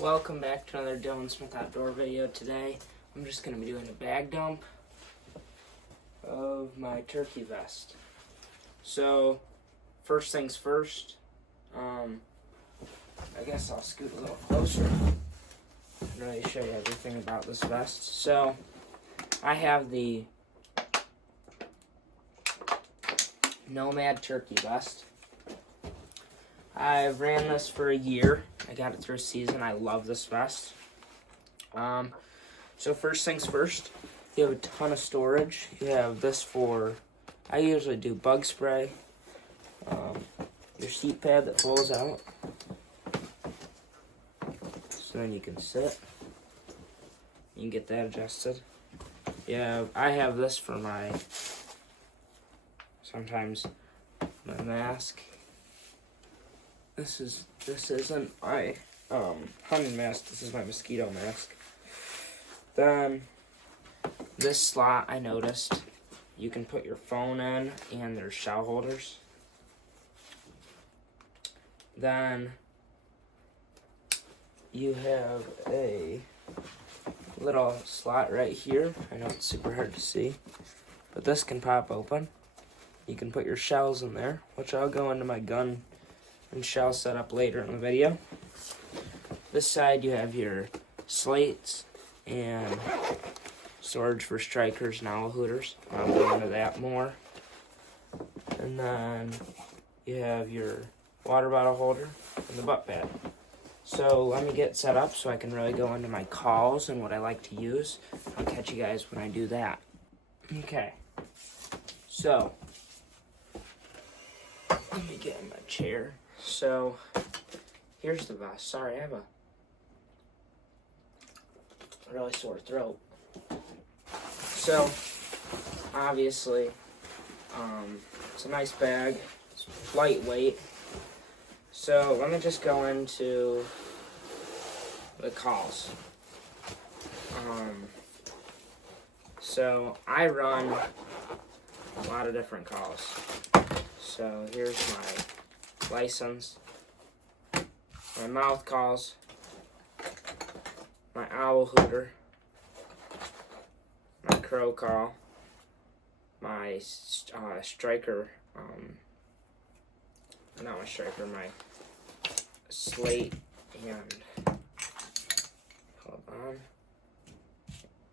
Welcome back to another Dylan Smith Outdoor video. Today I'm just going to be doing a bag dump of my turkey vest. So first things first, I guess I'll scoot a little closer and really show you everything about this vest. So I have the Nomad turkey vest. I've ran this for a year. I got it through a season. I love this vest. So first things first, you have a ton of storage. You have this for, I usually do bug spray. Your seat pad that folds out. So then you can sit. You can get that adjusted. Yeah, I have this for my, sometimes my mask. This isn't my hunting mask. This is my mosquito mask. Then this slot, I noticed you can put your phone in, and there's shell holders. Then you have a little slot right here. I know it's super hard to see, but this can pop open. You can put your shells in there, which I'll go into my gun and shell setup later in the video. This side you have your slates and storage for strikers and owl hooters. I'll go into that more. And then you have your water bottle holder and the butt pad. So let me get set up so I can really go into my calls and what I like to use. I'll catch you guys when I do that. Okay, so let me get in my chair. So here's the vest. Sorry, I have a really sore throat. So obviously, it's a nice bag. It's lightweight. So let me just go into the calls. So I run a lot of different calls. So here's my license, my mouth calls, my owl hooter, my crow call, my striker, not my striker, my slate, and hold on,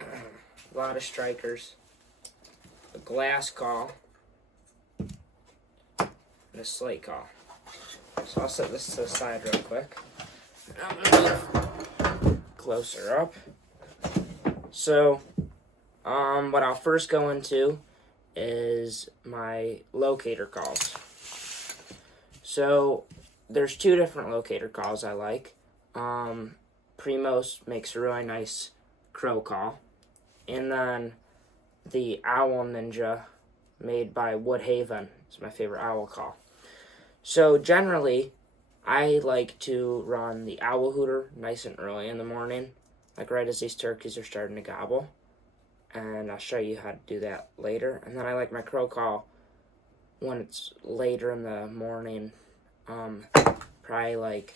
a lot of strikers, a glass call, and a slate call. So I'll set this to the side real quick. I'm gonna move closer up. So, what I'll first go into is my locator calls. So, there's two different locator calls I like. Primos makes a really nice crow call. And then the Owl Ninja made by Woodhaven is my favorite owl call. So generally, I like to run the owl hooter nice and early in the morning, like right as these turkeys are starting to gobble. And I'll show you how to do that later. And then I like my crow call when it's later in the morning, probably like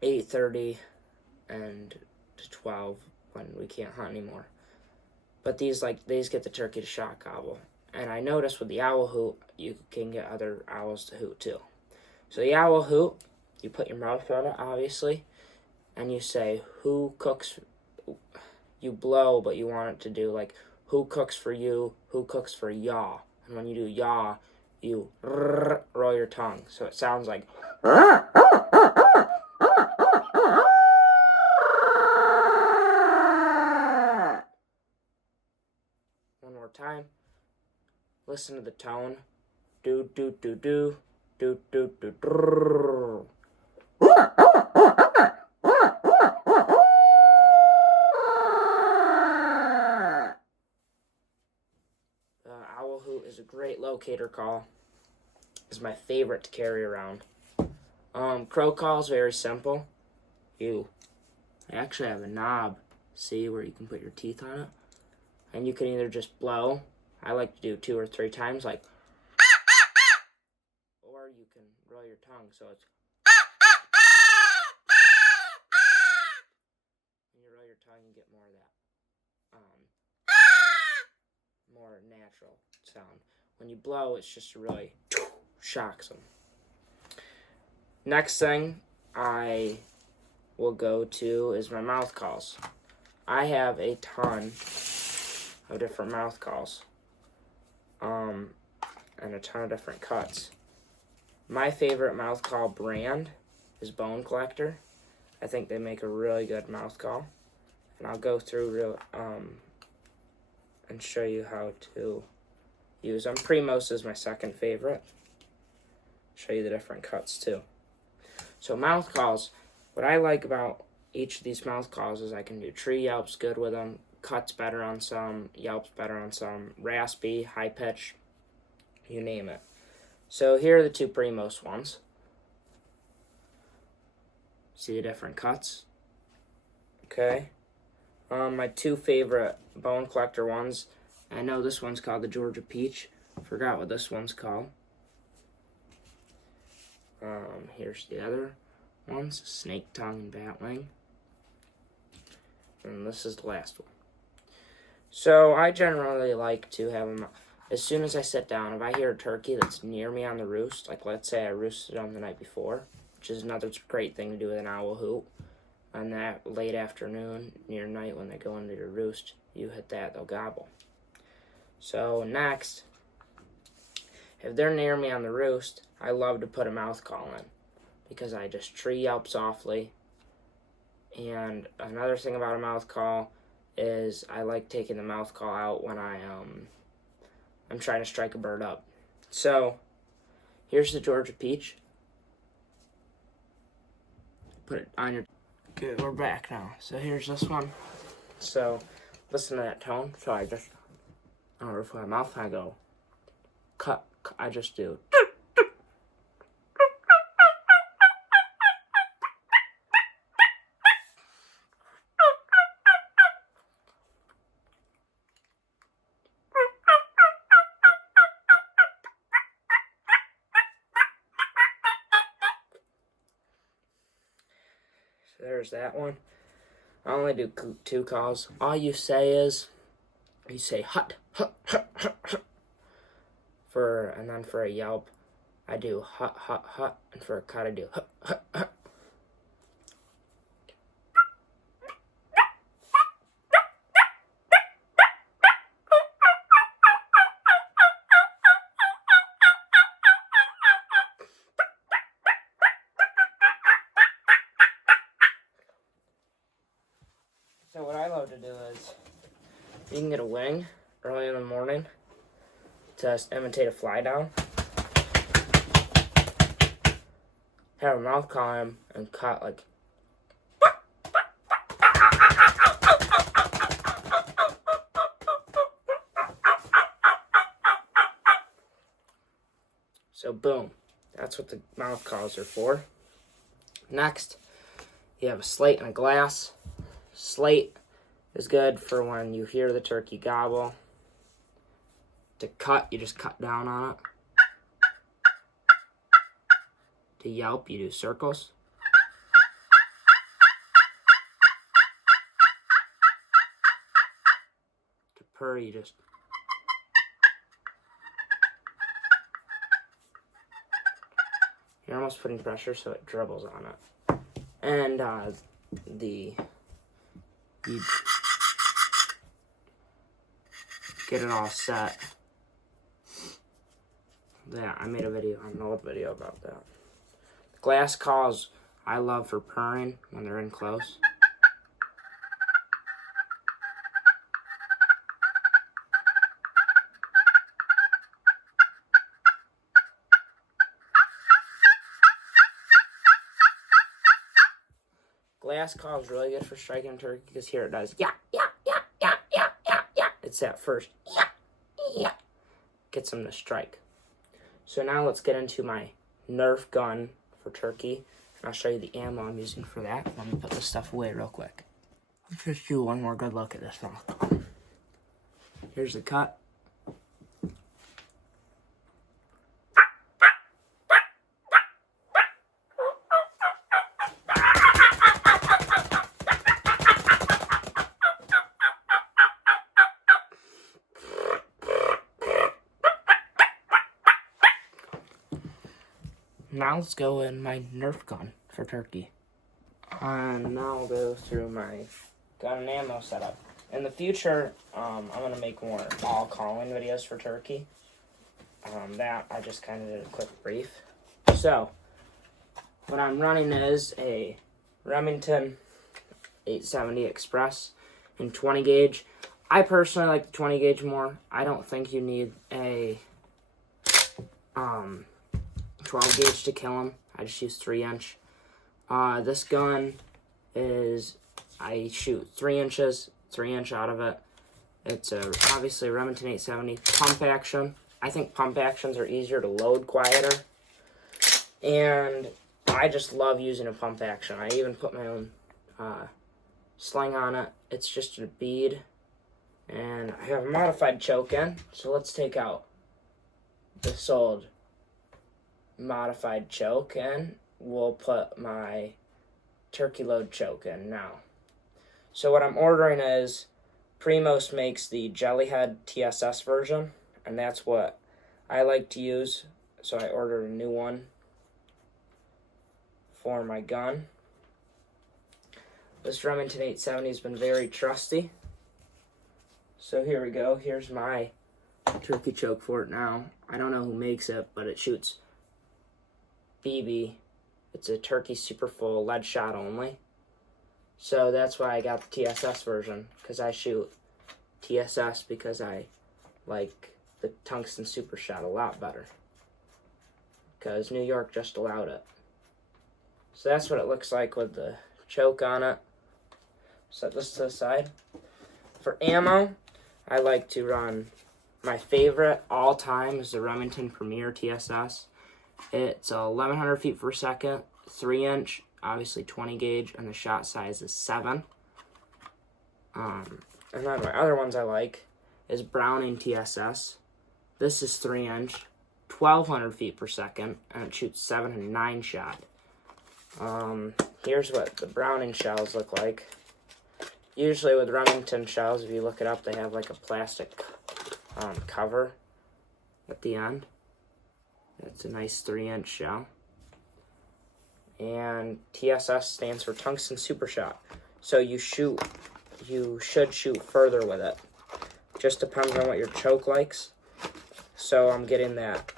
8:30 and to 12 when we can't hunt anymore. But these get the turkey to shock gobble. And I noticed with the owl hoot, you can get other owls to hoot too. So the owl hoot, you put your mouth on it, obviously, and you say, who cooks, you blow, but you want it to do like, who cooks for you, who cooks for yaw. And when you do yaw, you roll your tongue. So it sounds like, one more time. Listen to the tone. Do do do do do do do do. The owl hoot is a great locator call. It's my favorite to carry around. Crow call is very simple. I actually have a knob, see, where you can put your teeth on it. And you can either just blow. I like to do 2 or 3 times, like, or you can roll your tongue, so it's more of that more natural sound. When you blow, it's just really shocks them. Next thing I will go to is my mouth calls. I have a ton of different mouth calls, and a ton of different cuts. My favorite mouth call brand is Bone Collector. I think they make a really good mouth call, and I'll go through and show you how to use them. Primos is my second favorite. Show you the different cuts too. So mouth calls, what I like about each of these mouth calls is I can do tree yelps good with them, cuts better on some, yelps better on some, raspy, high pitch, you name it. So here are the two Primos ones. See the different cuts? Okay. My two favorite Bone Collector ones, I know this one's called the Georgia Peach. Forgot what this one's called. Here's the other ones, Snake Tongue and Batwing. And this is the last one. So I generally like to have them, as soon as I sit down, if I hear a turkey that's near me on the roost, like let's say I roosted them the night before, which is another great thing to do with an owl hoot, on that late afternoon, near night when they go into your roost, you hit that, they'll gobble. So next, if they're near me on the roost, I love to put a mouth call in, because I just tree yelp softly. And another thing about a mouth call is I like taking the mouth call out when I'm trying to strike a bird up. So here's the Georgia Peach. Put it on your... Okay, we're back now. So here's this one. So listen to that tone. So I just, I don't know if my mouth, I go, cut, I just do. There's that one. I only do two calls. All you say is, you say hut, hut, hut, hut, hut. And then for a yelp, I do hut, hut, hut. And for a cut, I do hut, hut, hut. So what I love to do is, you can get a wing early in the morning to imitate a fly down. Have a mouth call him and cut like. So boom, that's what the mouth calls are for. Next, you have a slate and a glass. Slate is good for when you hear the turkey gobble. To cut, you just cut down on it. To yelp, you do circles. To purr, you just... You're almost putting pressure so it dribbles on it. And you get it all set. Yeah, I made an old video about that. The glass calls I love for purring when they're in close. Glass call is really good for striking turkey because here it does, yeah, yeah, yeah, yeah, yeah, yeah, yeah. It's that first, yeah, yeah. Gets them to strike. So now let's get into my Nerf gun for turkey. And I'll show you the ammo I'm using for that. Let me put this stuff away real quick. Let's just do one more good look at this one. Here's the cut. now let's go in my Nerf gun for turkey. And now I'll go through my gun and ammo setup. In the future, I'm going to make more all calling videos for turkey. That I just kind of did a quick brief. So, what I'm running is a Remington 870 Express in 20 gauge. I personally like the 20 gauge more. I don't think you need a 12 gauge to kill them. I just use 3-inch. This gun is, I shoot 3 inches, 3-inch out of it. It's obviously a Remington 870 pump action. I think pump actions are easier to load, quieter. And I just love using a pump action. I even put my own sling on it. It's just a bead. And I have a modified choke in. So let's take out this old modified choke in. We'll put my turkey load choke in now. So what I'm ordering is, Primos makes the Jellyhead TSS version, and that's what I like to use. So I ordered a new one for my gun. This Remington 870 has been very trusty. So here we go. Here's my turkey choke for it now. I don't know who makes it, but it shoots BB. It's a turkey super full lead shot only. So that's why I got the TSS version, because I shoot TSS because I like the tungsten super shot a lot better, because New York just allowed it. So that's what it looks like with the choke on it. Set this to the side. For ammo, I like to run, my favorite all time is the Remington Premier TSS. It's 1100 feet per second, 3-inch, obviously 20 gauge, and the shot size is 7. And then my other ones I like is Browning TSS. This is 3-inch, 1200 feet per second, and it shoots 7 and 9 shot. Here's what the Browning shells look like. Usually with Remington shells, if you look it up, they have like a plastic cover at the end. It's a nice 3-inch shell. And TSS stands for tungsten super shot. So you should shoot further with it. Just depends on what your choke likes. So I'm getting that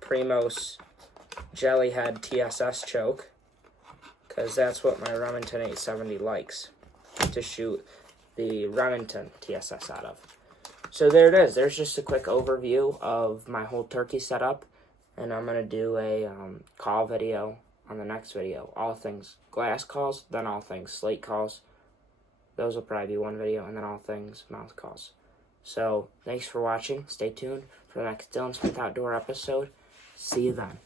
Primos Jellyhead TSS choke, because that's what my Remington 870 likes to shoot the Remington TSS out of. So there it is. There's just a quick overview of my whole turkey setup, and I'm going to do a call video on the next video. All things glass calls, then all things slate calls. Those will probably be one video, and then all things mouth calls. So thanks for watching. Stay tuned for the next Dylan Smith Outdoor episode. See you then.